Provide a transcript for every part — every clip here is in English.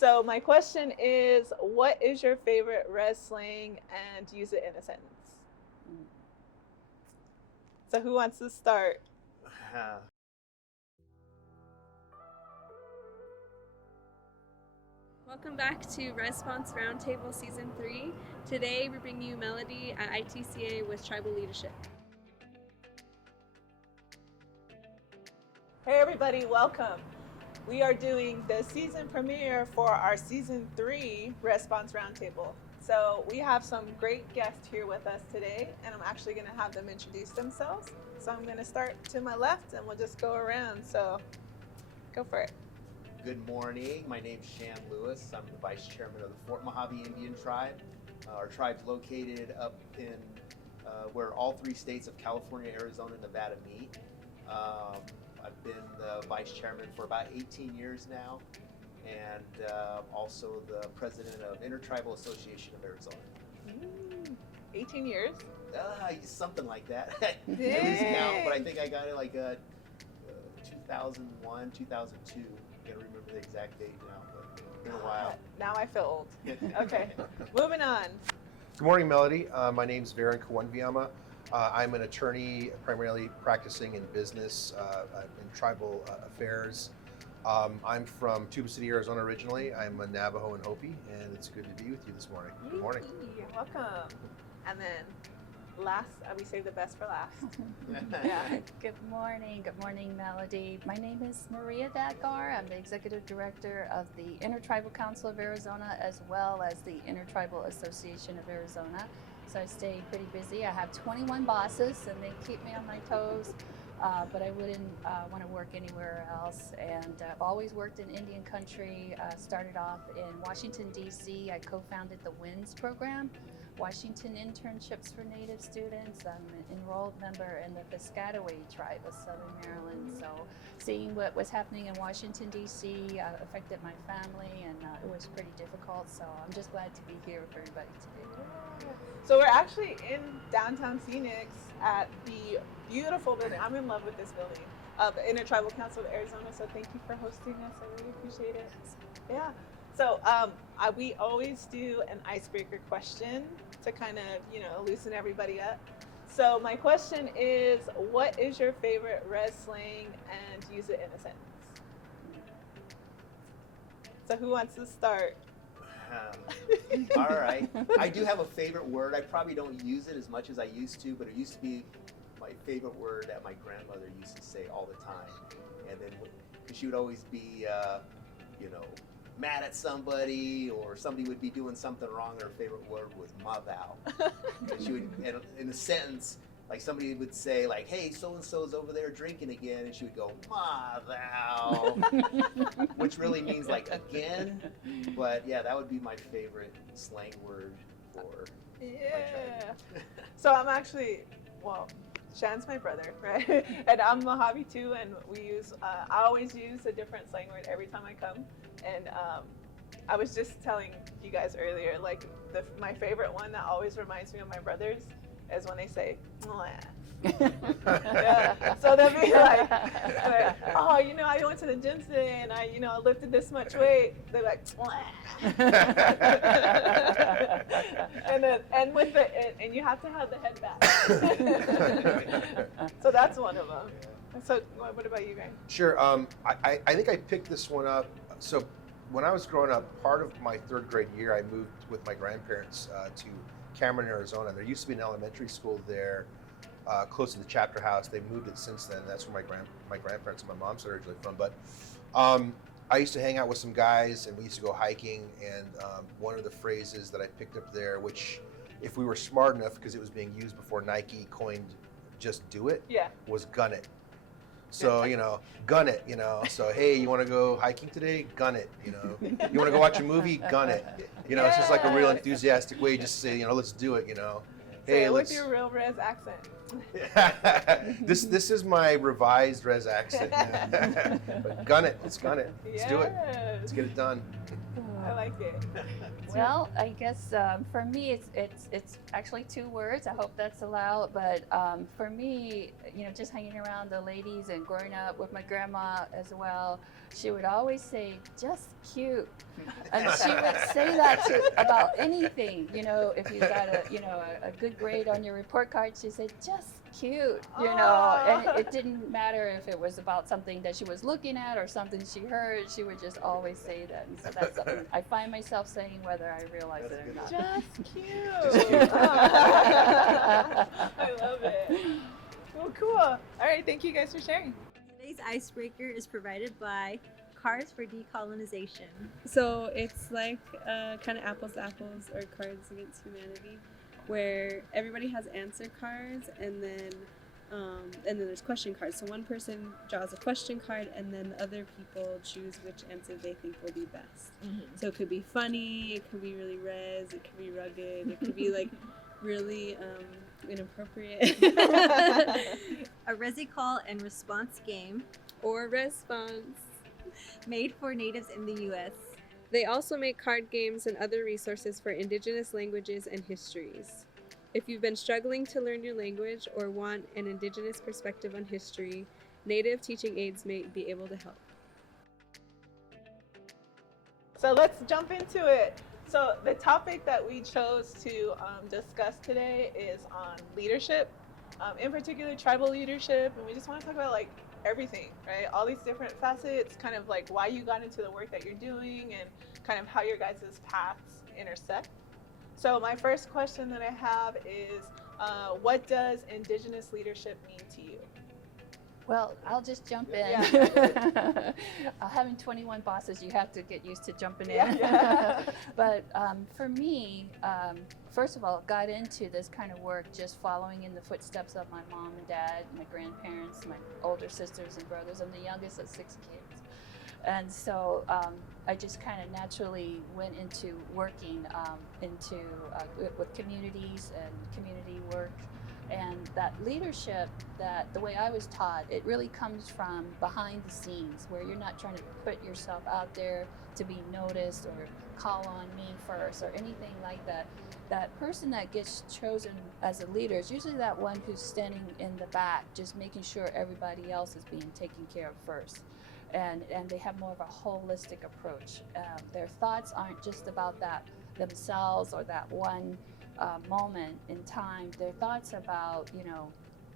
So my question is, what is your favorite res slang, and use it in a sentence? So who wants to start? Welcome back to Response Roundtable Season 3. Today we bring you Melody at ITCA with Tribal Leadership. Hey everybody, welcome. We are doing the season premiere for our Season 3 Response Roundtable. So we have some great guests here with us today, and I'm actually going to have them introduce themselves. So I'm going to start to my left, and we'll just go around. So go for it. Good morning. My name's Shan Lewis. I'm the Vice Chairman of the Fort Mojave Indian Tribe. Our tribe's located up in where all 3 states of California, Arizona, and Nevada meet. I've been the Vice Chairman for about 18 years now, and also the President of Intertribal Association of Arizona. 18 years? Something like that. I lose count, but I think I got it like 2001, 2002. I gotta remember the exact date now, but it's been a while. Now I feel old. Okay, moving on. Good morning, Melody. My name's Verrin Kewenvoyouma. I'm an attorney primarily practicing in business in tribal affairs. I'm from Tuba City, Arizona originally. I'm a Navajo and Hopi, and it's good to be with you this morning. Good morning. You're welcome. And then last, we save the best for last. Yeah. Good morning, Melody. My name is Maria Dadgar. I'm the Executive Director of the Intertribal Council of Arizona, as well as the Intertribal Association of Arizona. So I stay pretty busy. I have 21 bosses, and they keep me on my toes, but I wouldn't want to work anywhere else. And I've always worked in Indian country. Started off in Washington, D.C. I co-founded the WINS program, Washington Internships for Native Students. I'm an enrolled member in the Piscataway tribe of Southern Maryland. So seeing what was happening in Washington, D.C. Affected my family, and it was pretty difficult. So I'm just glad to be here with everybody today. So we're actually in downtown Phoenix at the beautiful building. I'm in love with this building of the Intertribal Council of Arizona. So thank you for hosting us. I really appreciate it. Yeah. So we always do an icebreaker question to kind of, loosen everybody up. So my question is, what is your favorite res slang, and use it in a sentence? So who wants to start? All right. I do have a favorite word. I probably don't use it as much as I used to, but it used to be my favorite word that my grandmother used to say all the time. And then, because she would always be, mad at somebody, or somebody would be doing something wrong, her favorite word was "mavow." And she would, in a sentence, like somebody would say, like, "Hey, so-and-so's over there drinking again," and she would go, "mavow," which really means like again. But yeah, that would be my favorite slang word for my tribe. So I'm actually, Shan's my brother, right? And I'm Mojave too, and I always use a different slang word every time I come. And I was just telling you guys earlier, like my favorite one that always reminds me of my brothers is when they say, "Mwah." Yeah. So they'll be like, "Oh, I went to the gym today and I lifted this much weight." They're like, "Mwah." and you have to have the head back. So that's one of them. So what about you guys? Sure. I think I picked this one up. So when I was growing up, part of my 3rd grade year, I moved with my grandparents to Cameron, Arizona. There used to be an elementary school there close to the chapter house. They moved it since then. That's where my grandparents and my mom's are originally from. But I used to hang out with some guys, and we used to go hiking. And one of the phrases that I picked up there, which if we were smart enough, because it was being used before Nike coined "just do it," was "gun it." So, gun it, So, hey, you want to go hiking today? Gun it, You want to go watch a movie? Gun it. It's just like a real enthusiastic way just to say, let's do it, Hey, what's your real res accent? This is my revised res accent. But gun it. Let's gun it. Let's do it. Let's get it done. I like it. Well, I guess for me, it's actually 2 words. I hope that's allowed. But for me, just hanging around the ladies and growing up with my grandma as well, she would always say, "Just cute," and she would say that about anything. If you got a good grade on your report card, she said, "Just cute," and it didn't matter if it was about something that she was looking at or something she heard. She would just always say that, and so that's something I find myself saying whether I realize it or not. Just cute. Just cute. I love it. Well, cool. All right, thank you guys for sharing. Today's icebreaker is provided by Cards for Decolonization. So it's like kind of apples to apples or Cards Against Humanity, where everybody has answer cards and then there's question cards. So one person draws a question card and then the other people choose which answer they think will be best. So it could be funny, it could be really res, it could be rugged, it could be like really inappropriate. A Resi call and response game Or response. made for natives in the U.S. They also make card games and other resources for Indigenous languages and histories. If you've been struggling to learn your language or want an Indigenous perspective on history, Native teaching aids may be able to help. So let's jump into it. So the topic that we chose to discuss today is on leadership, in particular tribal leadership, and we just want to talk about like everything, right? All these different facets, kind of like why you got into the work that you're doing and kind of how your guys' paths intersect. So my first question that I have is, what does Indigenous leadership mean to you? Well, I'll just jump in. Yeah. Having 21 bosses, you have to get used to jumping in. Yeah. But for me, first of all, got into this kind of work just following in the footsteps of my mom and dad, my grandparents, my older sisters and brothers. I'm the youngest of 6 kids. And so I just kind of naturally went into working with communities and community work. And that leadership, that the way I was taught, it really comes from behind the scenes, where you're not trying to put yourself out there to be noticed or call on me first or anything like that. That person that gets chosen as a leader is usually that one who's standing in the back, just making sure everybody else is being taken care of first. And they have more of a holistic approach. Their thoughts aren't just about that themselves or that one moment in time. Their thoughts about,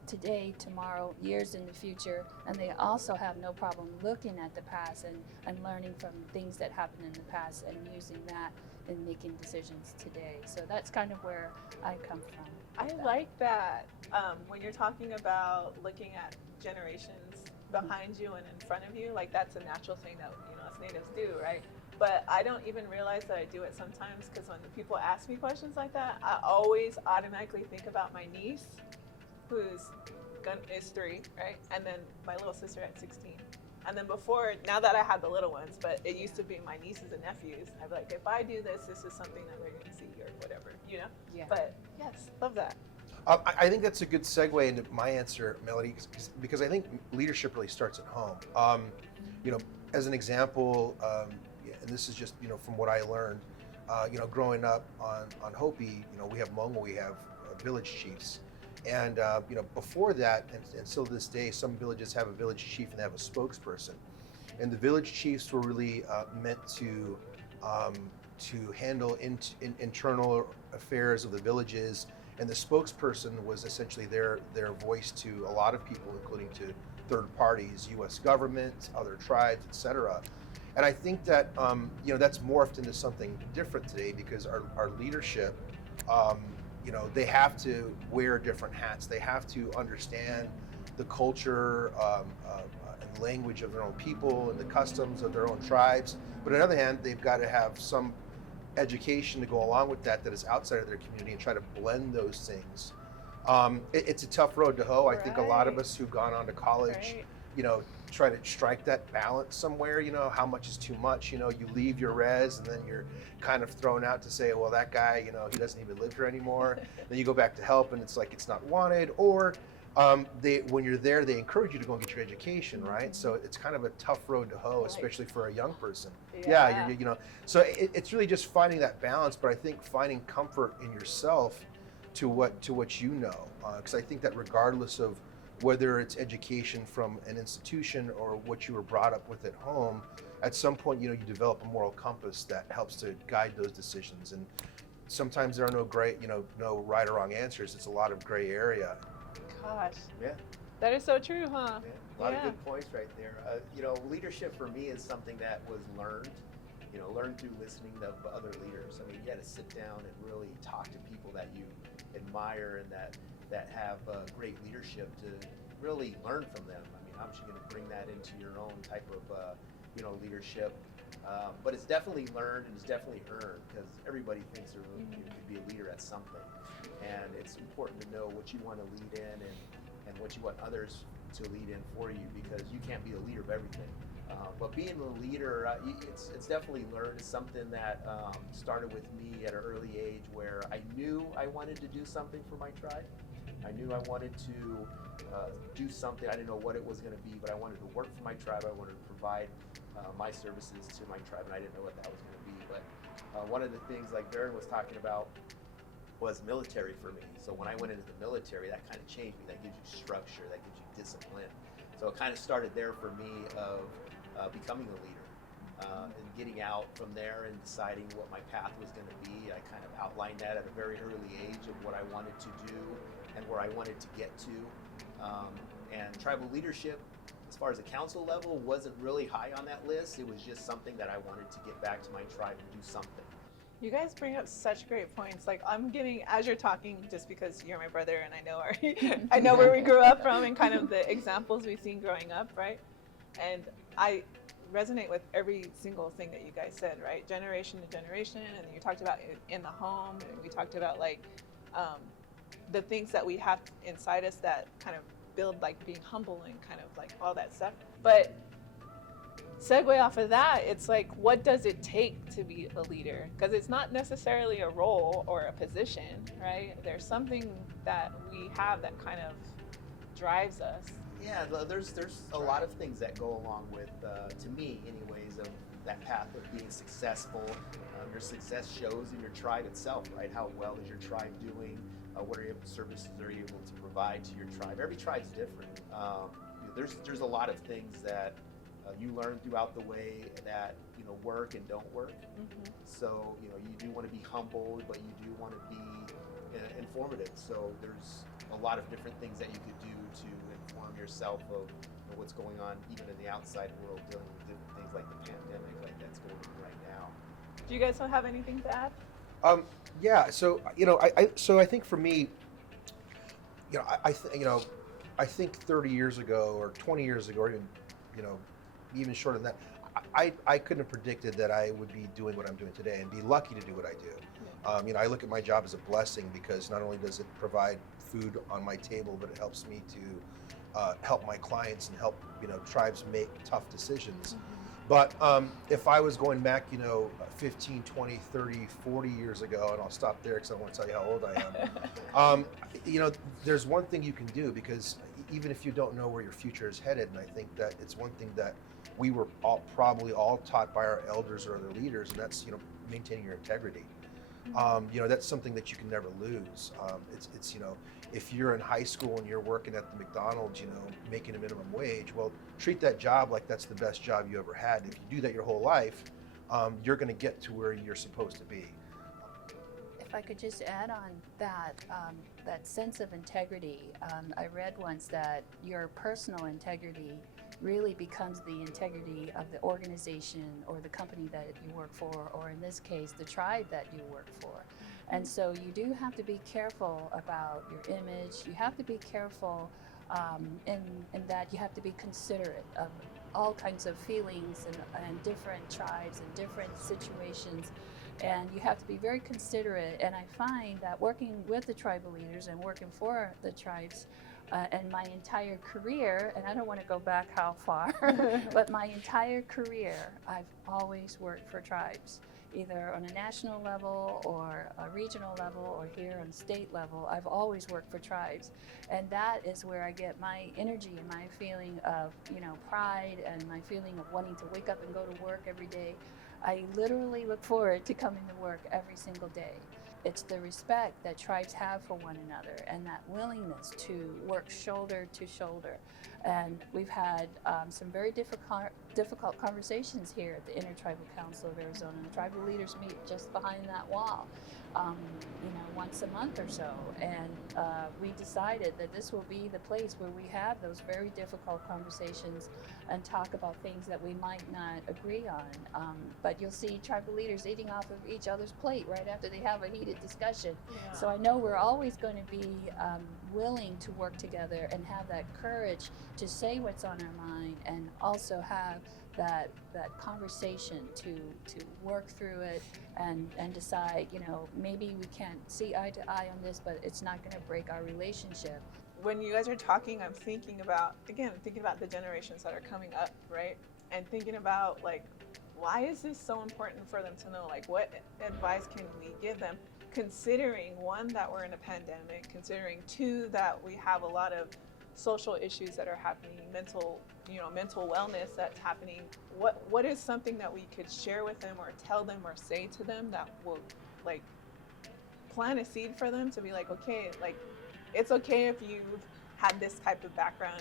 today, tomorrow, years in the future, and they also have no problem looking at the past and learning from things that happened in the past and using that in making decisions today. So that's kind of where I come from. I like that when you're talking about looking at generations behind you and in front of you, like that's a natural thing that us natives do, right? But I don't even realize that I do it sometimes, because when the people ask me questions like that, I always automatically think about my niece, who's is 3, right? And then my little sister at 16. And then now that I have the little ones, but it used to be my nieces and nephews, I'd be like, if I do this, this is something that we're going to see or whatever, Yeah. But yes, love that. I think that's a good segue into my answer, Melody, because I think leadership really starts at home. As an example, and this is just from what I learned, growing up on Hopi, we have Hmong, we have village chiefs, and before that, and still to this day, some villages have a village chief and they have a spokesperson, and the village chiefs were really meant to handle internal affairs of the villages. And the spokesperson was essentially their voice to a lot of people, including to third parties, U.S. government, other tribes, etc. And I think that that's morphed into something different today, because our leadership, they have to wear different hats. They have to understand the culture and language of their own people and the customs of their own tribes. But on the other hand, they've got to have some education to go along with that is outside of their community, and try to blend those things. It's a tough road to hoe. I think a lot of us who've gone on to college, try to strike that balance somewhere. How much is too much? You leave your res and then you're kind of thrown out to say, well, that guy, he doesn't even live here anymore. Then you go back to help and it's like it's not wanted, or When you're there, they encourage you to go and get your education, right? So it's kind of a tough road to hoe, especially for a young person. Yeah, you know. So it's really just finding that balance, but I think finding comfort in yourself to what you know, because I think that regardless of whether it's education from an institution or what you were brought up with at home, at some point, you know, you develop a moral compass that helps to guide those decisions. And sometimes there are no right or wrong answers. It's a lot of gray area. Gosh. Yeah. That is so true, huh? Yeah, a lot of good points right there. You know, leadership for me is something that was learned, you know, learned through listening to other leaders. I mean, you had to sit down and really talk to people that you admire and that have great leadership to really learn from them. I mean, I'm just going to bring that into your own type of, you know, leadership. But it's definitely learned and it's definitely earned, because everybody thinks you could be a leader at something. And it's important to know what you want to lead in and what you want others to lead in for you, because you can't be a leader of everything. But being a leader, it's definitely learned. It's something that started with me at an early age, where I knew I wanted to do something for my tribe. I knew I wanted to do something. I didn't know what it was going to be, but I wanted to work for my tribe. I wanted to provide my services to my tribe, and I didn't know what that was going to be. But one of the things, like Verrin was talking about, was military for me. So when I went into the military, that kind of changed me. That gives you structure, that gives you discipline. So it kind of started there for me of becoming a leader and getting out from there and deciding what my path was going to be. I kind of outlined that at a very early age of what I wanted to do and where I wanted to get to. And tribal leadership, as far as the council level, wasn't really high on that list. It was just something that I wanted to get back to my tribe and do something. You guys bring up such great points. Like, I'm getting, as you're talking, just because you're my brother and I know where we grew up from and kind of the examples we've seen growing up, right? And I resonate with every single thing that you guys said, right? Generation to generation, and you talked about it in the home, and we talked about like the things that we have inside us that kind of build like being humble and kind of like all that stuff. But segue off of that, it's like, what does it take to be a leader? Because it's not necessarily a role or a position, right? There's something that we have that kind of drives us. Yeah, there's a lot of things that go along with, to me anyways, of that path of being successful. Your success shows in your tribe itself, right? How well is your tribe doing? What services are you able to provide to your tribe? Every tribe's different. There's a lot of things that you learn throughout the way that, you know, work and don't work. Mm-hmm. So, you know, you do want to be humble, but you do want to be informative. So there's a lot of different things that you could do to inform yourself of, you know, what's going on even in the outside world, dealing with different things like the pandemic, like that's going on right now. Do you guys don't have anything to add? Yeah. So, you know, I think for me, you know, I think 30 years ago or 20 years ago, or even, you know, even shorter than that, I couldn't have predicted that I would be doing what I'm doing today and be lucky to do what I do. Yeah. You know, I look at my job as a blessing, because not only does it provide food on my table, but it helps me to help my clients and help, you know, tribes make tough decisions. Mm-hmm. But if I was going back, you know, 15, 20, 30, 40 years ago, and I'll stop there because I won't tell you how old I am, you know, there's one thing you can do, because even if you don't know where your future is headed, and I think that it's one thing that we were probably all taught by our elders or other leaders, and that's, you know, maintaining your integrity. You know, that's something that you can never lose. It's, you know, if you're in high school and you're working at the McDonald's, you know, making a minimum wage, well, treat that job like that's the best job you ever had. If you do that your whole life, you're going to get to where you're supposed to be. If I could just add on that, that sense of integrity. I read once that your personal integrity really becomes the integrity of the organization or the company that you work for, or in this case, the tribe that you work for. And so you do have to be careful about your image. You have to be careful in that you have to be considerate of all kinds of feelings and different tribes and different situations. And you have to be very considerate. And I find that working with the tribal leaders and working for the tribes, And my entire career, and I don't want to go back how far, but my entire career, I've always worked for tribes, either on a national level or a regional level or here on state level. I've always worked for tribes. And that is where I get my energy and my feeling of, pride and my feeling of wanting to wake up and go to work every day. I literally look forward to coming to work every single day. It's the respect that tribes have for one another and that willingness to work shoulder to shoulder. And we've had some very difficult conversations here at the Intertribal Council of Arizona. The tribal leaders meet just behind that wall, once a month or so. And we decided that this will be the place where we have those very difficult conversations and talk about things that we might not agree on. But you'll see tribal leaders eating off of each other's plate right after they have a heated discussion. Yeah. So I know we're always going to be willing to work together and have that courage to say what's on our mind and also have that conversation to work through it and decide, maybe we can't see eye to eye on this, but it's not going to break our relationship. When you guys are talking, I'm thinking about the generations that are coming up, right? And thinking about, like, why is this so important for them to know? Like, what advice can we give them? Considering, one, that we're in a pandemic, considering, two, that we have a lot of social issues that are happening, mental wellness that's happening. What is something that we could share with them or tell them or say to them that will, like, plant a seed for them to be like, okay, like, it's okay if you've had this type of background,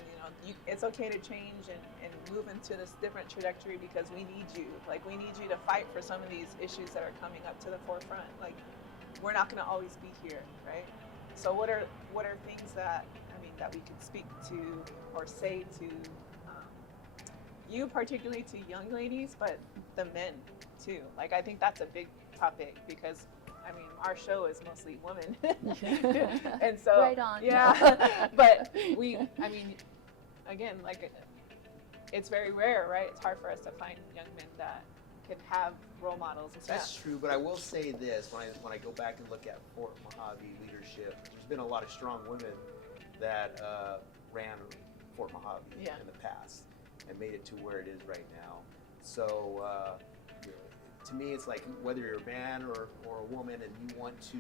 it's okay to change and move into this different trajectory because we need you. Like, we need you to fight for some of these issues that are coming up to the forefront. Like, we're not going to always be here, right? So what are things that we could speak to or say to you, particularly to young ladies, but the men too? Like, I think that's a big topic because our show is mostly women. And so, right on. Yeah. But again, like, it's very rare, right? It's hard for us to find young men that can have role models and stuff. That's true, but I will say this, when I go back and look at Fort Mojave leadership, there's been a lot of strong women that ran Fort Mojave in the past and made it to where it is right now. So to me, it's like whether you're a man or a woman and you want to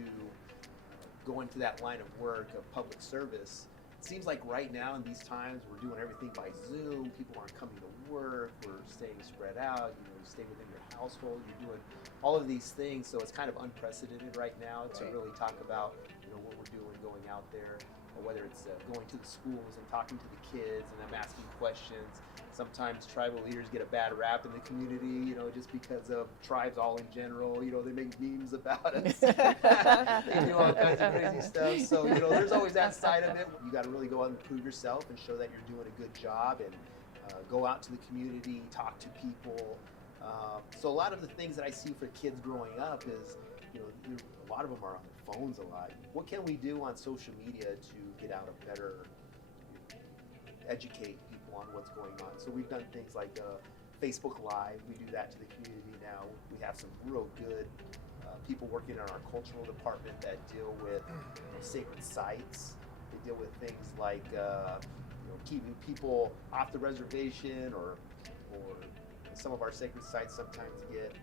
go into that line of work of public service, it seems like right now in these times we're doing everything by Zoom. People aren't coming to work. We're staying spread out. You stay within your household. You're doing all of these things, so it's kind of unprecedented right now to really talk about what we're doing, going out there, or whether it's going to the schools and talking to the kids and them asking questions. Sometimes tribal leaders get a bad rap in the community, just because of tribes all in general. They make memes about us. They do all kinds of crazy stuff. So, there's always that side of it. You got to really go out and prove yourself and show that you're doing a good job and go out to the community, talk to people. So a lot of the things that I see for kids growing up is, a lot of them are on their phones a lot. What can we do on social media to get out a better, educate people on what's going on? So we've done things like Facebook Live. We do that to the community now. We have some real good people working in our cultural department that deal with sacred sites. They deal with things like keeping people off the reservation, or some of our sacred sites sometimes get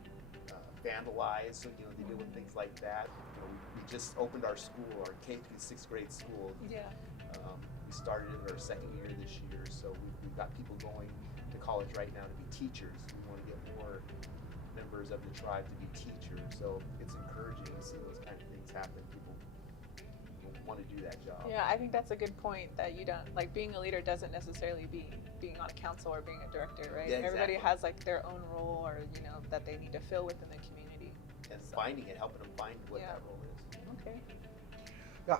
vandalized. So they deal with things like that. We just opened our school, our K through 6th grade school. Yeah. We started in our second year this year, so we've got people going to college right now to be teachers. We want to get more members of the tribe to be teachers. So it's encouraging to see those kind of things happen. People want to do that job. Yeah, I think that's a good point, that you don't, like, being a leader doesn't necessarily being on a council or being a director, right? Yeah, exactly. Everybody has, like, their own role, or that they need to fill within the community. And finding it, helping them find what that role is. Okay. Yeah,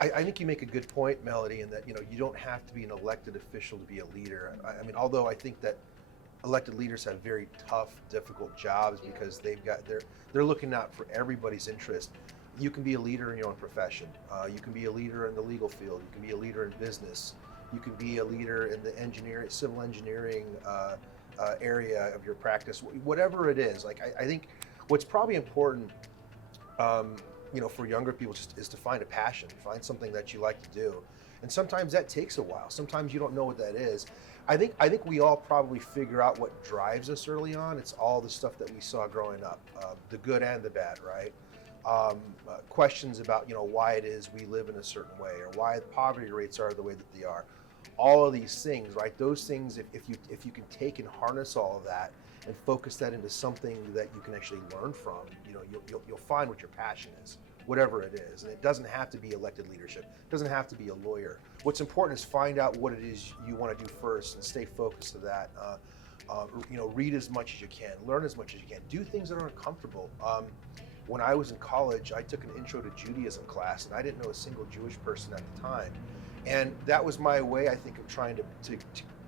I think you make a good point, Melody, in that you don't have to be an elected official to be a leader. Although I think that elected leaders have very tough, difficult jobs because they're looking out for everybody's interest. You can be a leader in your own profession. You can be a leader in the legal field. You can be a leader in business. You can be a leader in the civil engineering area of your practice. Whatever it is, I think what's probably important, for younger people is to find a passion, find something that you like to do. And sometimes that takes a while. Sometimes you don't know what that is. I think we all probably figure out what drives us early on. It's all the stuff that we saw growing up, the good and the bad, right? Questions about, why it is we live in a certain way, or why the poverty rates are the way that they are. All of these things, right? Those things, if you can take and harness all of that and focus that into something that you can actually learn from, you'll find what your passion is, whatever it is. And it doesn't have to be elected leadership. It doesn't have to be a lawyer. What's important is find out what it is you want to do first and stay focused to that. Read as much as you can, learn as much as you can, do things that are uncomfortable. When I was in college, I took an intro to Judaism class, and I didn't know a single Jewish person at the time. And that was my way, I think, of trying to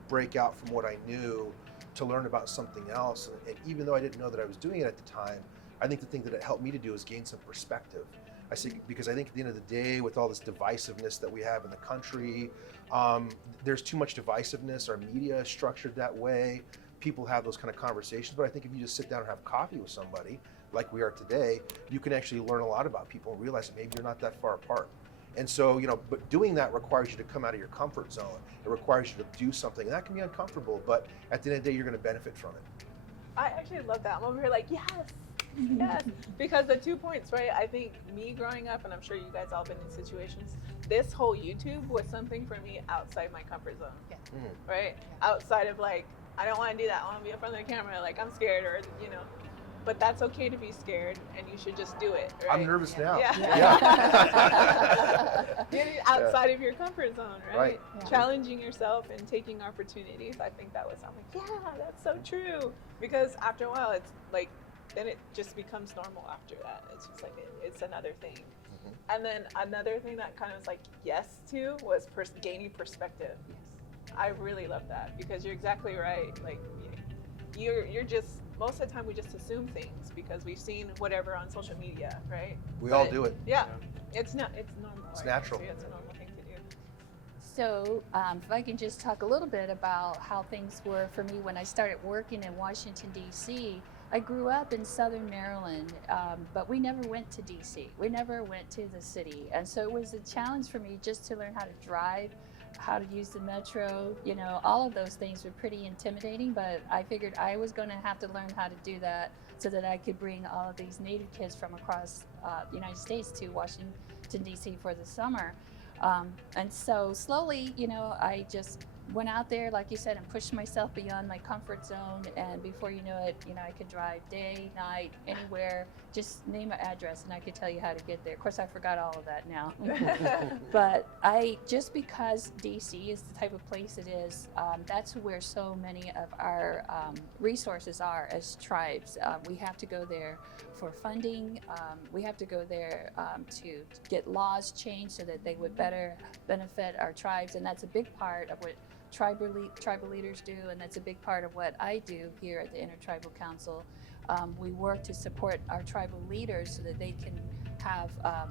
break out from what I knew to learn about something else. And even though I didn't know that I was doing it at the time, I think the thing that it helped me to do is gain some perspective. Because I think at the end of the day, with all this divisiveness that we have in the country, there's too much divisiveness. Our media is structured that way. People have those kind of conversations. But I think if you just sit down and have coffee with somebody, like we are today, you can actually learn a lot about people and realize that maybe you're not that far apart. And so, but doing that requires you to come out of your comfort zone. It requires you to do something. And that can be uncomfortable, but at the end of the day, you're going to benefit from it. I actually love that. I'm over here like, yes, because the 2 points, right? I think me growing up, and I'm sure you guys all been in situations, this whole YouTube was something for me outside my comfort zone, right? Outside of like, I don't want to do that. I want to be in front of the camera. Like, I'm scared, or, but that's okay to be scared, and you should just do it, right? I'm nervous now. Yeah. Getting outside of your comfort zone, right? Yeah. Challenging yourself and taking opportunities. I think that was something, that's so true. Because after a while, it's like, then it just becomes normal after that. It's just like, it's another thing. And then another thing that kind of was like, yes to, was gaining perspective. Yes. I really love that, because you're exactly right. Like, you're just, most of the time we just assume things because we've seen whatever on social media, right? We all do it. Yeah. It's normal. It's right? natural. So it's a normal thing to do. So if I can just talk a little bit about how things were for me when I started working in Washington, D.C. I grew up in Southern Maryland, but we never went to D.C. We never went to the city. And so it was a challenge for me just to learn how to drive, how to use the metro. All of those things were pretty intimidating, but I figured I was going to have to learn how to do that so that I could bring all of these Native kids from across the United States to Washington, D.C. for the summer. And so slowly, I just went out there, like you said, and pushed myself beyond my comfort zone. And before you know it, I could drive day, night, anywhere, just name an address and I could tell you how to get there. Of course, I forgot all of that now. But just because DC is the type of place it is, that's where so many of our resources are as tribes. We have to go there for funding. We have to go there to get laws changed so that they would better benefit our tribes. And that's a big part of what tribal leaders do, and that's a big part of what I do here at the Intertribal Council. We work to support our tribal leaders so that they can have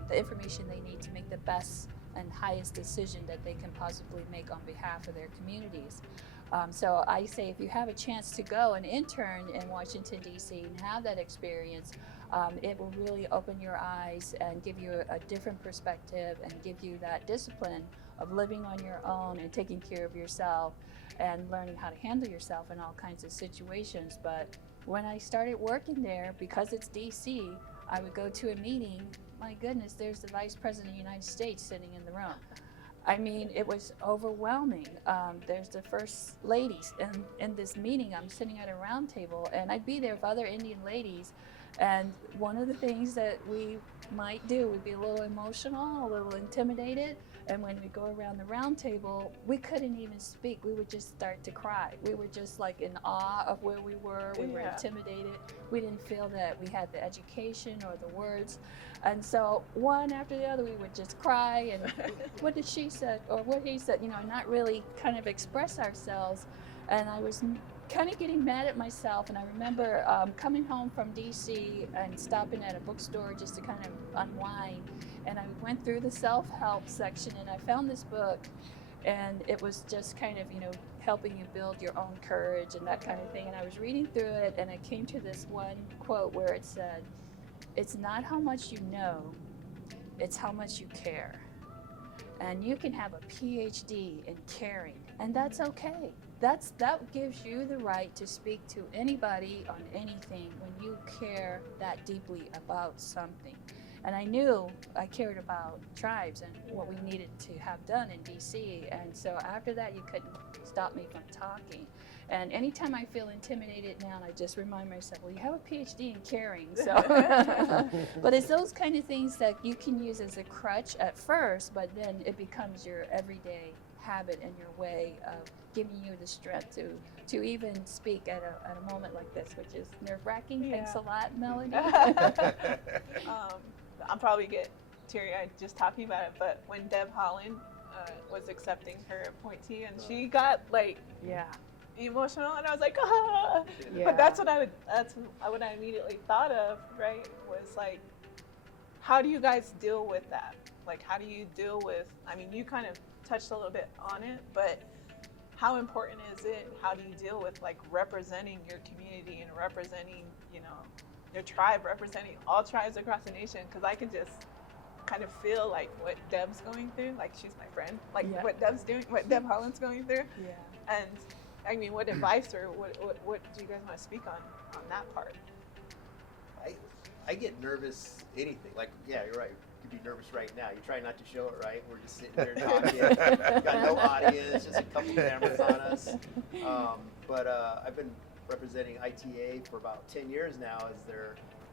the information they need to make the best and highest decision that they can possibly make on behalf of their communities. So I say, if you have a chance to go and intern in Washington, D.C. and have that experience, it will really open your eyes and give you a different perspective and give you that discipline of living on your own and taking care of yourself and learning how to handle yourself in all kinds of situations. But when I started working there, because it's DC, I would go to a meeting, my goodness, there's the Vice President of the United States sitting in the room. I mean, it was overwhelming. There's the First Ladies in this meeting. I'm sitting at a round table, and I'd be there with other Indian ladies. And one of the things that we might do would be a little emotional, a little intimidated. And when we go around the round table, we couldn't even speak. We would just start to cry. We were just like in awe of where we were. We were intimidated. We didn't feel that we had the education or the words. And so one after the other, we would just cry and what did she say or what he said, not really kind of express ourselves. And I was kind of getting mad at myself. And I remember coming home from DC and stopping at a bookstore just to kind of unwind. And I went through the self-help section and I found this book, and it was just kind of, helping you build your own courage and that kind of thing. And I was reading through it, and I came to this one quote where it said, "It's not how much you know, it's how much you care." And you can have a PhD in caring, and that's okay. That gives you the right to speak to anybody on anything when you care that deeply about something. And I knew I cared about tribes and what we needed to have done in DC. And so after that, you couldn't stop me from talking. And anytime I feel intimidated now, I just remind myself, well, you have a PhD in caring. So, but it's those kind of things that you can use as a crutch at first, but then it becomes your everyday habit and your way of giving you the strength to even speak at a moment like this, which is nerve-wracking. Yeah. Thanks a lot, Melody. I'll probably get teary-eyed just talking about it, but when Deb Holland was accepting her appointee, and she got like emotional, and I was like, ah. Yeah. But that's what I immediately thought of, right? Was like, how do you guys deal with that? Like, how do you deal with? I mean, you kind of touched a little bit on it, but how important is it? How do you deal with like representing your community and representing, your tribe, representing all tribes across the nation? Because I can just kind of feel like what Deb's going through, like she's my friend, like what Deb's doing, what Deb Holland's going through. Yeah. And I mean, what advice or what do you guys want to speak on that part? I get nervous anything. Like, yeah, you're right. You could be nervous right now. You try not to show it, right? We're just sitting there talking. Got no audience, just a couple cameras on us. But I've been representing ITAA for about 10 years now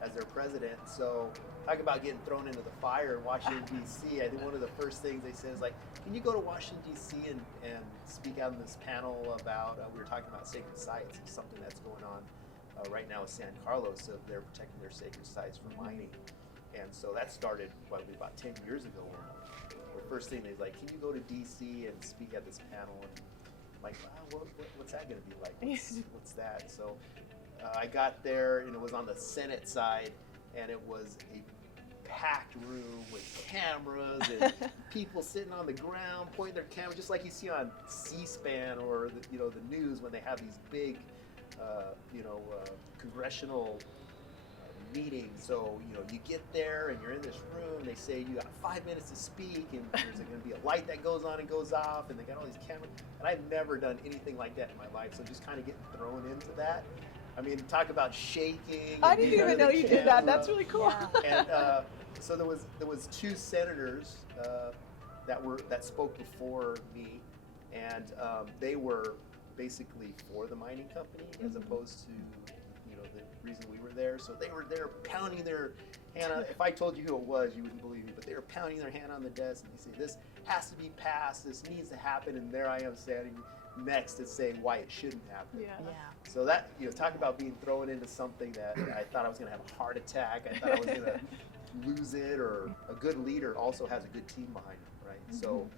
as their president. So talk about getting thrown into the fire in Washington, D.C. I think one of the first things they said is like, can you go to Washington, D.C. and speak out in this panel about, we were talking about sacred sites. It's something that's going on right now with San Carlos, of they're protecting their sacred sites from mining. And so that started probably about 10 years ago. The first thing they're like, can you go to D.C. and speak at this panel? And I'm like, wow, what's that going to be like? What's that? So I got there, and it was on the Senate side, and it was a packed room with cameras and people sitting on the ground pointing their camera, just like you see on C-SPAN or the news when they have these big congressional meetings. So you get there and you're in this room. They say you got 5 minutes to speak, and there's going to be a light that goes on and goes off, and they got all these cameras. And I've never done anything like that in my life, so just kind of getting thrown into that. I mean, talk about shaking. I didn't even know you did that. That's really cool. Yeah. And so there was two senators that spoke before me, and they were basically for the mining company as opposed to the reason we were there. So they were there pounding their hand on. If I told you who it was, you wouldn't believe me. But they were pounding their hand on the desk, and they say, "This has to be passed. This needs to happen." And there I am standing next to saying why it shouldn't happen. Yeah. So that, talk about being thrown into something that I thought I was going to have a heart attack. I thought I was going to lose it. Or a good leader also has a good team behind him, right? Mm-hmm. So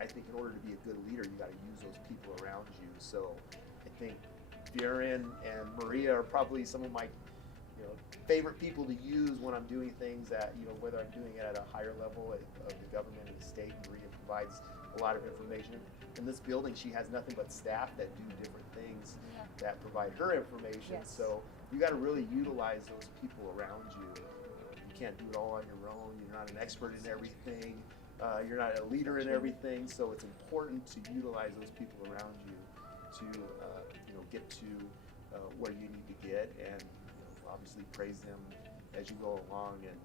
I think in order to be a good leader, you got to use those people around you. So I think Verrin and Maria are probably some of my favorite people to use when I'm doing things that, whether I'm doing it at a higher level of the government and the state. Maria provides a lot of information. In this building, she has nothing but staff that do different things that provide her information. Yes. So you got to really utilize those people around you. You can't do it all on your own. You're not an expert in everything. You're not a leader in everything. So it's important to utilize those people around you to get to where you need to get, and obviously praise them as you go along and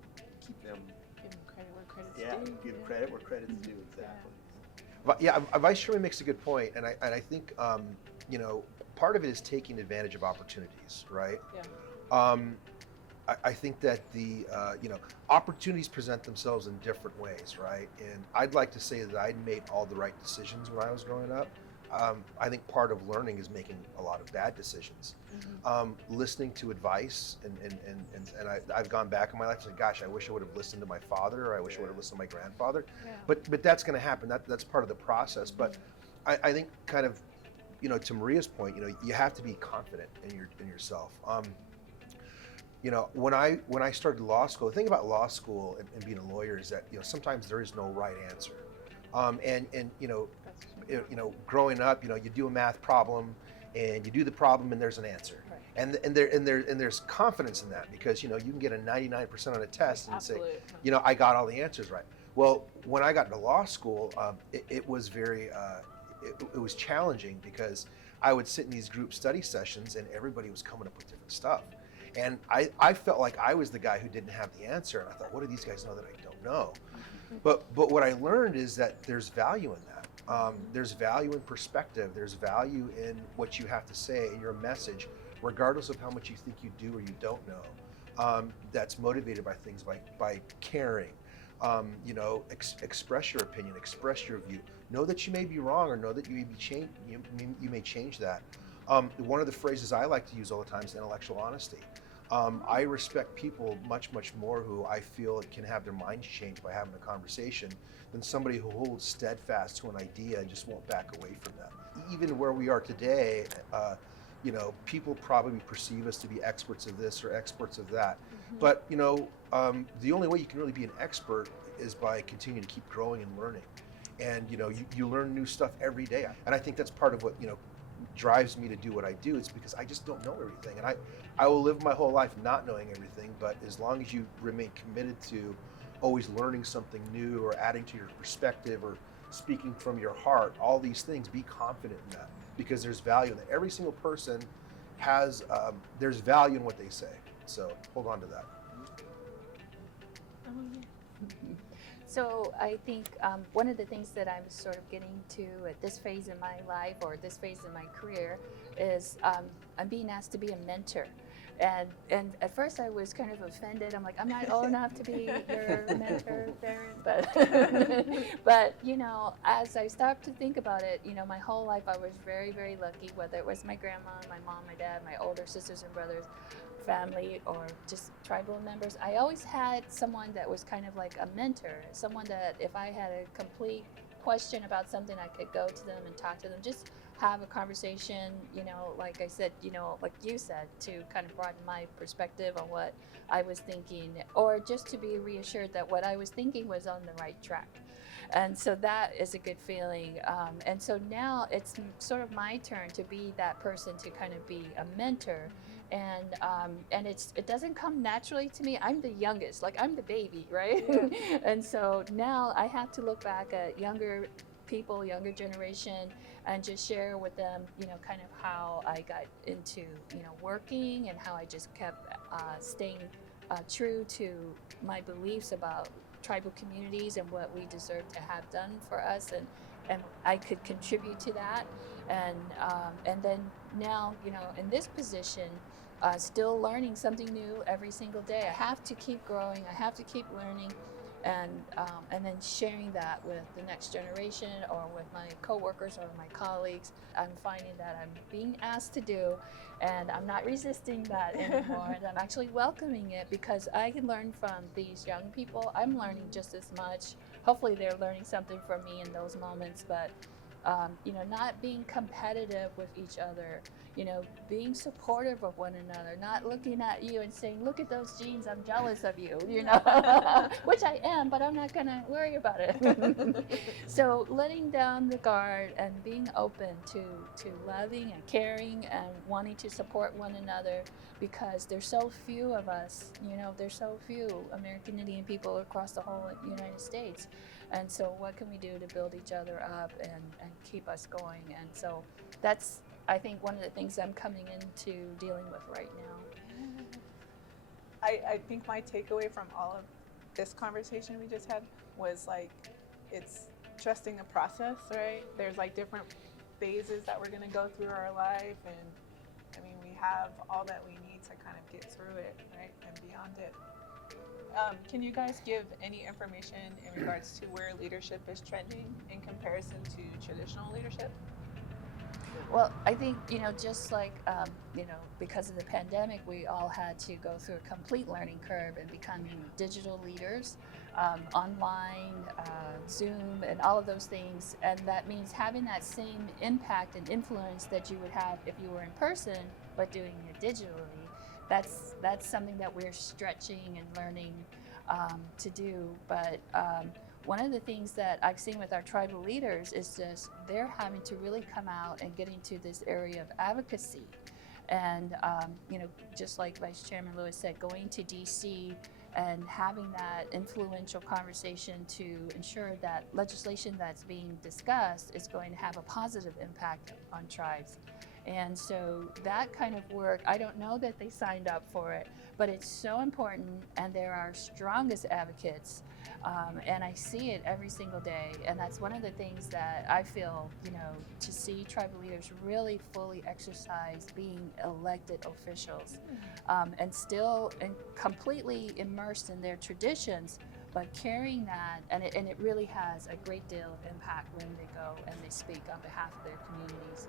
keep them. Give them credit where credit's due. Give credit where credit's due. Exactly. But yeah, Vice Chairman makes a good point, and I think part of it is taking advantage of opportunities, right? Yeah. I think that the opportunities present themselves in different ways, right? And I'd like to say that I made all the right decisions when I was growing up. I think part of learning is making a lot of bad decisions. Mm-hmm. Listening to advice, and I've gone back in my life and said, gosh, I wish I would have listened to my father, or I wish I would have listened to my grandfather. Yeah. But that's going to happen. That's part of the process. But I think kind of, to Maria's point, you have to be confident in yourself. When I started law school, the thing about law school and being a lawyer is that sometimes there is no right answer. Growing up, you do a math problem, and you do the problem, and there's an answer, right. and there's confidence in that, because you can get a 99% on a test and Absolutely. say, I got all the answers right. Well, when I got into law school, it was very, it was challenging because I would sit in these group study sessions and everybody was coming up with different stuff. And I felt like I was the guy who didn't have the answer. And I thought, what do these guys know that I don't know? But what I learned is that there's value in that. There's value in perspective. There's value in what you have to say in your message, regardless of how much you think you do or you don't know. That's motivated by things by caring. Express your opinion, express your view. Know that you may be wrong, or know that you may change that. One of the phrases I like to use all the time is intellectual honesty. I respect people much more who I feel can have their minds changed by having a conversation than somebody who holds steadfast to an idea and just won't back away from that. Even where we are today, people probably perceive us to be experts of this or experts of that. But the only way you can really be an expert is by continuing to keep growing and learning. And you learn new stuff every day. And I think that's part of what drives me to do what I do. It's because I just don't know everything, and I will live my whole life not knowing everything. But as long as you remain committed to always learning something new or adding to your perspective or speaking from your heart, all these things, be confident in that, because there's value in that. Every single person has there's value in what they say, so hold on to that. So I think one of the things that I'm sort of getting to at this phase in my life, or this phase in my career, is I'm being asked to be a mentor. And at first I was kind of offended. I'm like, I'm not old enough to be your mentor, Verrin. But as I start to think about it, my whole life I was very, very lucky, whether it was my grandma, my mom, my dad, my older sisters and brothers, family, or just tribal members. I always had someone that was kind of like a mentor, someone that if I had a complete question about something, I could go to them and talk to them, just have a conversation, like I said, like you said, to kind of broaden my perspective on what I was thinking, or just to be reassured that what I was thinking was on the right track. And so that is a good feeling. And so now it's sort of my turn to be that person, to kind of be a mentor. And it doesn't come naturally to me. I'm the youngest, like I'm the baby, right? Yeah. And so now I have to look back at younger people, younger generation, and just share with them, kind of how I got into, working, and how I just kept staying true to my beliefs about tribal communities and what we deserve to have done for us, and I could contribute to that. And then now, in this position, still learning something new every single day. I have to keep growing. I have to keep learning, and then sharing that with the next generation, or with my coworkers or my colleagues. I'm finding that I'm being asked to do, and I'm not resisting that anymore. And I'm actually welcoming it, because I can learn from these young people. I'm learning just as much. Hopefully they're learning something from me in those moments, but not being competitive with each other, being supportive of one another, not looking at you and saying, look at those jeans, I'm jealous of you, which I am, but I'm not gonna worry about it. So letting down the guard and being open to loving and caring and wanting to support one another, because there's so few of us, there's so few American Indian people across the whole United States. And so what can we do to build each other up and keep us going? And so that's, I think, one of the things I'm coming into dealing with right now. I think my takeaway from all of this conversation we just had was it's trusting the process, right? There's different phases that we're gonna go through our life, and we have all that we need to kind of get through it, right? And beyond it. Can you guys give any information in regards to where leadership is trending in comparison to traditional leadership? Well, I think, just like, because of the pandemic, we all had to go through a complete learning curve and becoming digital leaders, online, Zoom, and all of those things. And that means having that same impact and influence that you would have if you were in person, but doing it digitally. That's something that we're stretching and learning to do. But one of the things that I've seen with our tribal leaders is just they're having to really come out and get into this area of advocacy And, just like Vice Chairman Lewis said, going to DC and having that influential conversation to ensure that legislation that's being discussed is going to have a positive impact on tribes. And so that kind of work, I don't know that they signed up for it, but it's so important, and they're our strongest advocates. And I see it every single day. And that's one of the things that I feel, to see tribal leaders really fully exercise being elected officials, and still completely immersed in their traditions, but carrying that, and it really has a great deal of impact when they go and they speak on behalf of their communities.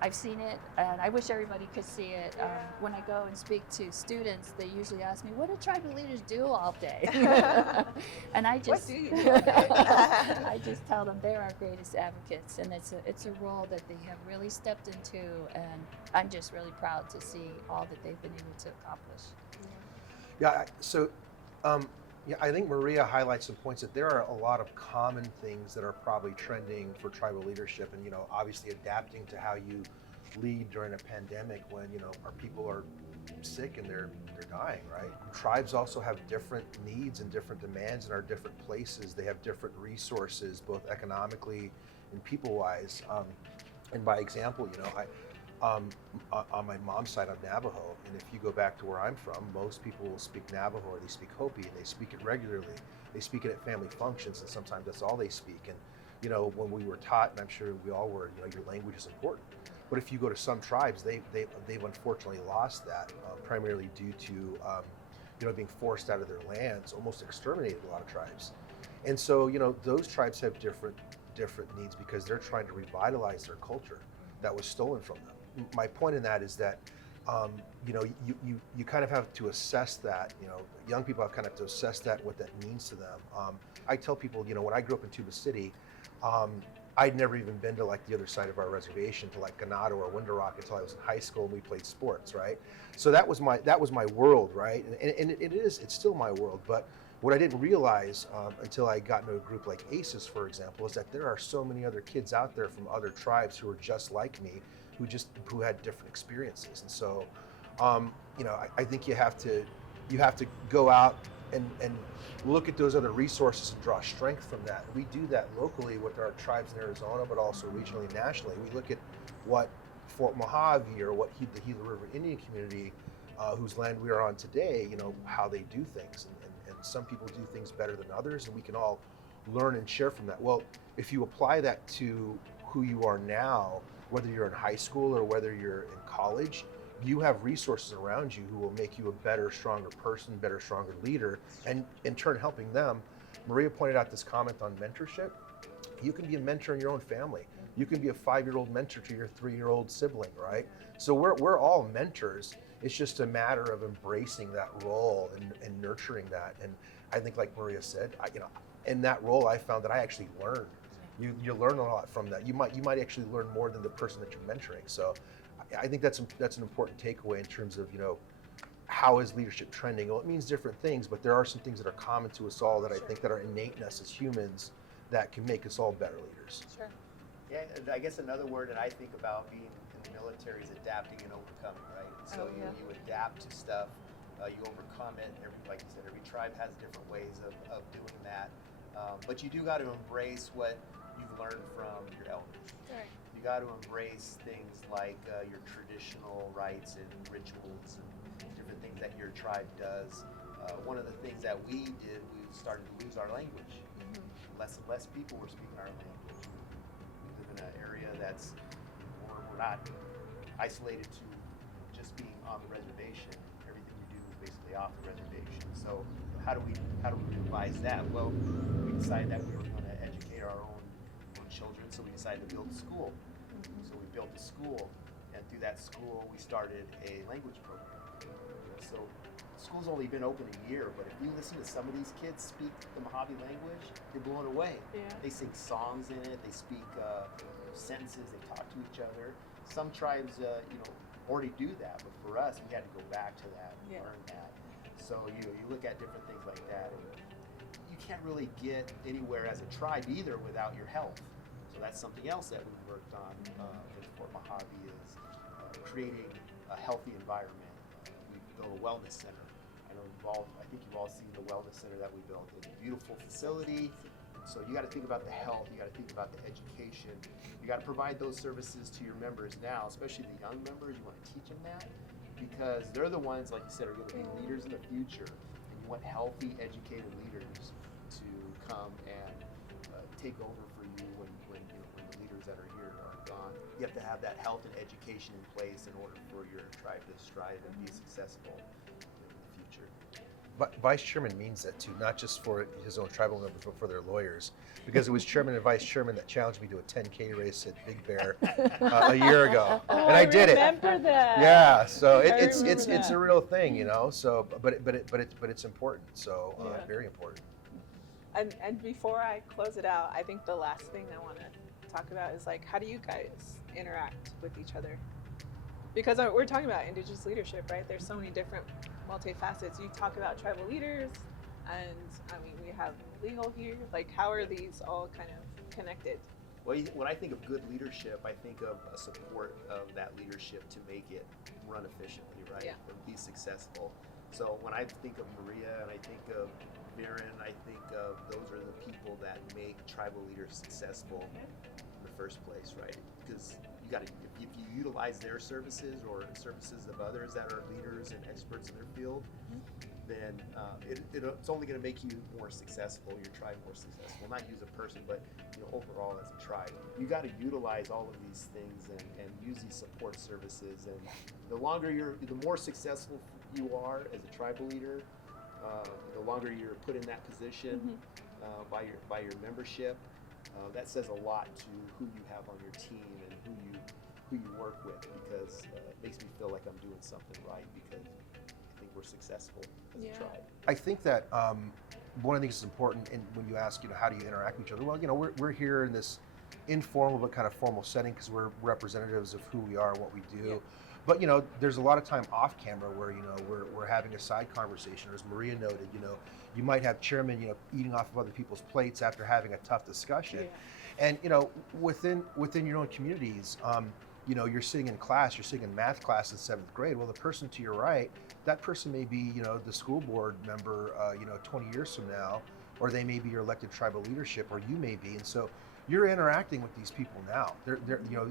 I've seen it, and I wish everybody could see it. When I go and speak to students, they usually ask me, what do tribal leaders do all day? And I just, What do you do all day? I just tell them they're our greatest advocates, and it's a role that they have really stepped into, and I'm just really proud to see all that they've been able to accomplish. I think Maria highlights some points that there are a lot of common things that are probably trending for tribal leadership, and obviously adapting to how you lead during a pandemic when our people are sick and they're dying, right? Tribes also have different needs and different demands in our different places. They have different resources, both economically and people-wise. And by example, on my mom's side, I'm Navajo, and if you go back to where I'm from, most people will speak Navajo or they speak Hopi, and they speak it regularly. They speak it at family functions, and sometimes that's all they speak. And when we were taught, and I'm sure we all were, your language is important. But if you go to some tribes, they've unfortunately lost that, primarily due to being forced out of their lands, almost exterminated a lot of tribes. And so those tribes have different needs because they're trying to revitalize their culture that was stolen from them. My point in that is that you kind of have to assess that. Young people have kind of to assess that, what that means to them. I tell people, when I grew up in Tuba City, I'd never even been to the other side of our reservation, to Ganado or Window-Rock, until I was in high school and we played sports, right? So that was my world, right? And it's still my world. But what I didn't realize until I got into a group like ACES, for example, is that there are so many other kids out there from other tribes who are just like me, who had different experiences. And so, I think you have to go out and look at those other resources and draw strength from that. We do that locally with our tribes in Arizona, but also regionally and nationally. We look at what Fort Mojave or what the Gila River Indian community, whose land we are on today, how they do things. And some people do things better than others, and we can all learn and share from that. Well, if you apply that to who you are now, whether you're in high school or whether you're in college, you have resources around you who will make you a better, stronger person, better, stronger leader, and in turn helping them. Maria pointed out this comment on mentorship. You can be a mentor in your own family. You can be a 5-year-old mentor to your 3-year-old sibling, right? So we're all mentors. It's just a matter of embracing that role and nurturing that. And I think, like Maria said, in that role, I found that I actually learned. You learn a lot from that. You might actually learn more than the person that you're mentoring. So I think that's an important takeaway in terms of how is leadership trending. Well, it means different things, but there are some things that are common to us all that I think that are innate in us as humans that can make us all better leaders. Sure. Yeah, and I guess another word that I think about being in the military is adapting and overcoming, right? So you adapt to stuff, you overcome it. Like you said, every tribe has different ways of doing that. But you do got to embrace what you've learned from your elders. Right. You got to embrace things like your traditional rites and rituals and different things that your tribe does. One of the things that we did, we started to lose our language. Less and less people were speaking our language. We live in an area that's, we're not isolated to just being on the reservation. Everything we do is basically off the reservation. So how do we revise that? Well, we decided that we were going to educate our own children, so we decided to build a school. So we built a school, and through that school, we started a language program. So school's only been open a year, but if you listen to some of these kids speak the Mojave language, you're blown away. Yeah. They sing songs in it. They speak sentences. They talk to each other. Some tribes, already do that, but for us, we had to go back to that and learn that. So you look at different things like that, and you can't really get anywhere as a tribe either without your health. So that's something else that we've worked on in Fort Mojave is creating a healthy environment. We built a wellness center. I think you've all seen the wellness center that we built. It's a beautiful facility. So you got to think about the health. You got to think about the education. You got to provide those services to your members now, especially the young members. You want to teach them that because they're the ones, like you said, are going to be leaders in the future. And you want healthy, educated leaders to come and take over for you when the leaders that are here are gone. You have to have that health and education in place in order for your tribe to strive and be successful in the future. But vice chairman means that too, not just for his own tribal members, but for their lawyers. Because it was chairman and vice chairman that challenged me to a 10K race at Big Bear a year ago, and I did it. I remember that. Yeah, so I it's remember a real thing, you know. So, but it's important. So very important. And before I close it out, I think the last thing I want to talk about is like, how do you guys interact with each other? Because we're talking about Indigenous leadership, right? There's so many different multifacets. You talk about tribal leaders, and I mean, we have legal here. Like, how are these all kind of connected? Well, when I think of good leadership, I think of a support of that leadership to make it run efficiently, right? Yeah. And be successful. So when I think of Maria and I think of Verrin, I think of those are the people that make tribal leaders successful in the first place, right? Because you got to, if you utilize their services or services of others that are leaders and experts in their field, then it's only going to make you more successful, your tribe more successful. Not use a person, but overall as a tribe. You got to utilize all of these things and use these support services. And the more successful you are as a tribal leader, the longer you're put in that position by your membership. That says a lot to who you have on your team and who you work with, because it makes me feel like I'm doing something right because I think we're successful as a tribe. I think that one of the things that's important, and when you ask, how do you interact with each other? Well, we're here in this informal but kind of formal setting because we're representatives of who we are and what we do. Yeah. But there's a lot of time off camera where we're having a side conversation, or as Maria noted, you might have chairman eating off of other people's plates after having a tough discussion, and within your own communities, you're sitting in class, you're sitting in math class in 7th grade. Well, the person to your right, that person may be the school board member 20 years from now, or they may be your elected tribal leadership, or you may be, and so you're interacting with these people now.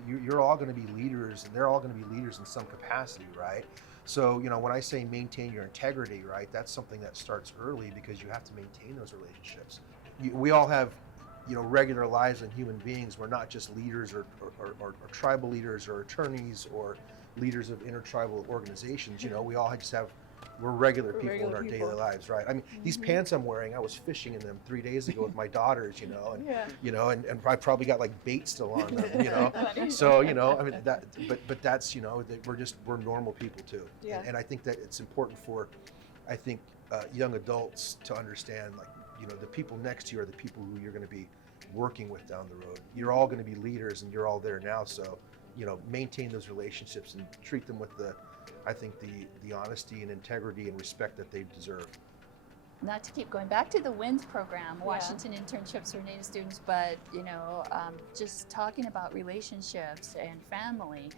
You're all going to be leaders, and they're all going to be leaders in some capacity, right? So, when I say maintain your integrity, right, that's something that starts early because you have to maintain those relationships. We all have, regular lives and human beings. We're not just leaders or tribal leaders or attorneys or leaders of intertribal organizations. We all just have. We're regular people in our daily lives, right? I mean, these pants I'm wearing, I was fishing in them 3 days ago with my daughters, and I probably got like bait still on them, So, I mean, but that's, we're normal people too. Yeah. And I think that it's important for, young adults to understand, like, the people next to you are the people who you're going to be working with down the road. You're all going to be leaders, and you're all there now. So, maintain those relationships and treat them with the honesty and integrity and respect that they deserve. Not to keep going back to the WINS program, Washington Internships for Native Students, but just talking about relationships and family.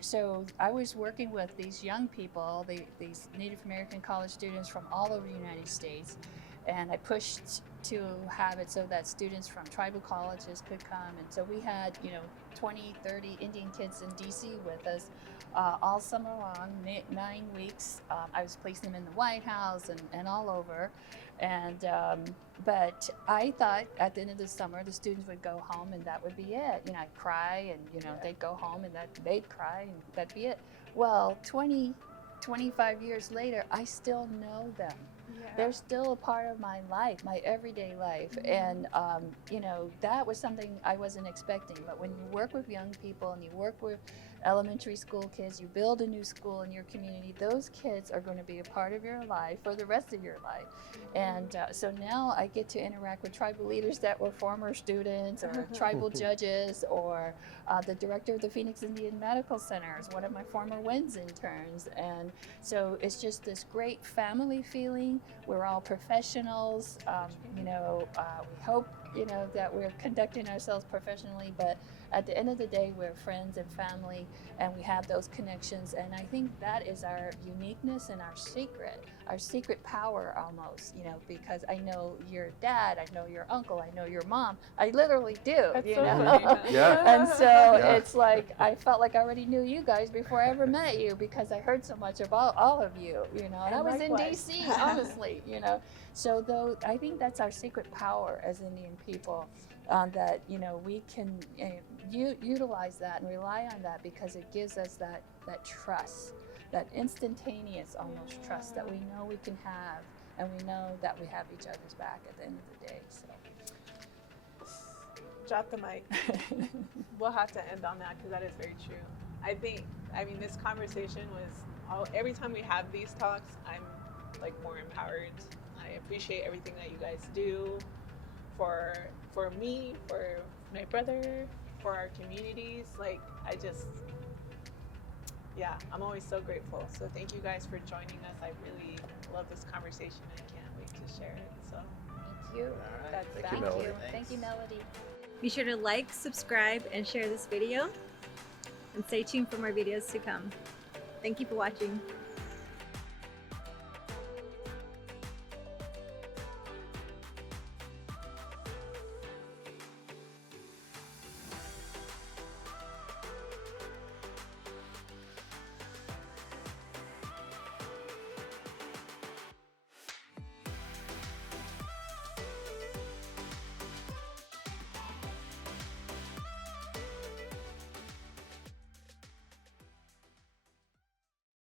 So I was working with these young people, these Native American college students from all over the United States, and I pushed to have it so that students from tribal colleges could come. And so we had 20, 30 Indian kids in DC with us all summer long, 9 weeks. I was placing them in the White House and all over. And but I thought at the end of the summer, the students would go home and that would be it. I'd cry and they'd go home and they'd cry and that'd be it. Well, 25 years later, I still know them. They're still a part of my life, my everyday life. And, that was something I wasn't expecting. But when you work with young people and you work with elementary school kids, you build a new school in your community, those kids are going to be a part of your life for the rest of your life. And so now I get to interact with tribal leaders that were former students or tribal judges, or the director of the Phoenix Indian Medical Center is one of my former WINS interns. And so it's just this great family feeling. We're all professionals. We hope you know, that we're conducting ourselves professionally, but at the end of the day, we're friends and family, and we have those connections. And I think that is our uniqueness and our secret power almost, you know, because I know your dad, I know your uncle, I know your mom. I literally do, That's you so know. funny. Yeah. And so Yeah. it's like I felt like I already knew you guys before I ever met you because I heard so much about all of you, you know. And I was in Likewise. DC, honestly, you know. So though I think that's our secret power as Indian people, that, you know, we can utilize that and rely on that because it gives us that trust, that instantaneous almost trust that we know we can have, and we know that we have each other's back at the end of the day. So Drop the mic. We'll have to end on that because that is very true. I mean, this conversation was every time we have these talks, I'm like more empowered. I appreciate everything that you guys do for me, for my brother, for our communities. Like, I'm always so grateful. So thank you guys for joining us. I really love this conversation. I can't wait to share it. So thank you. All right. Thank you, Melody. Thank you, Melody. Be sure to like, subscribe, and share this video. And stay tuned for more videos to come. Thank you for watching.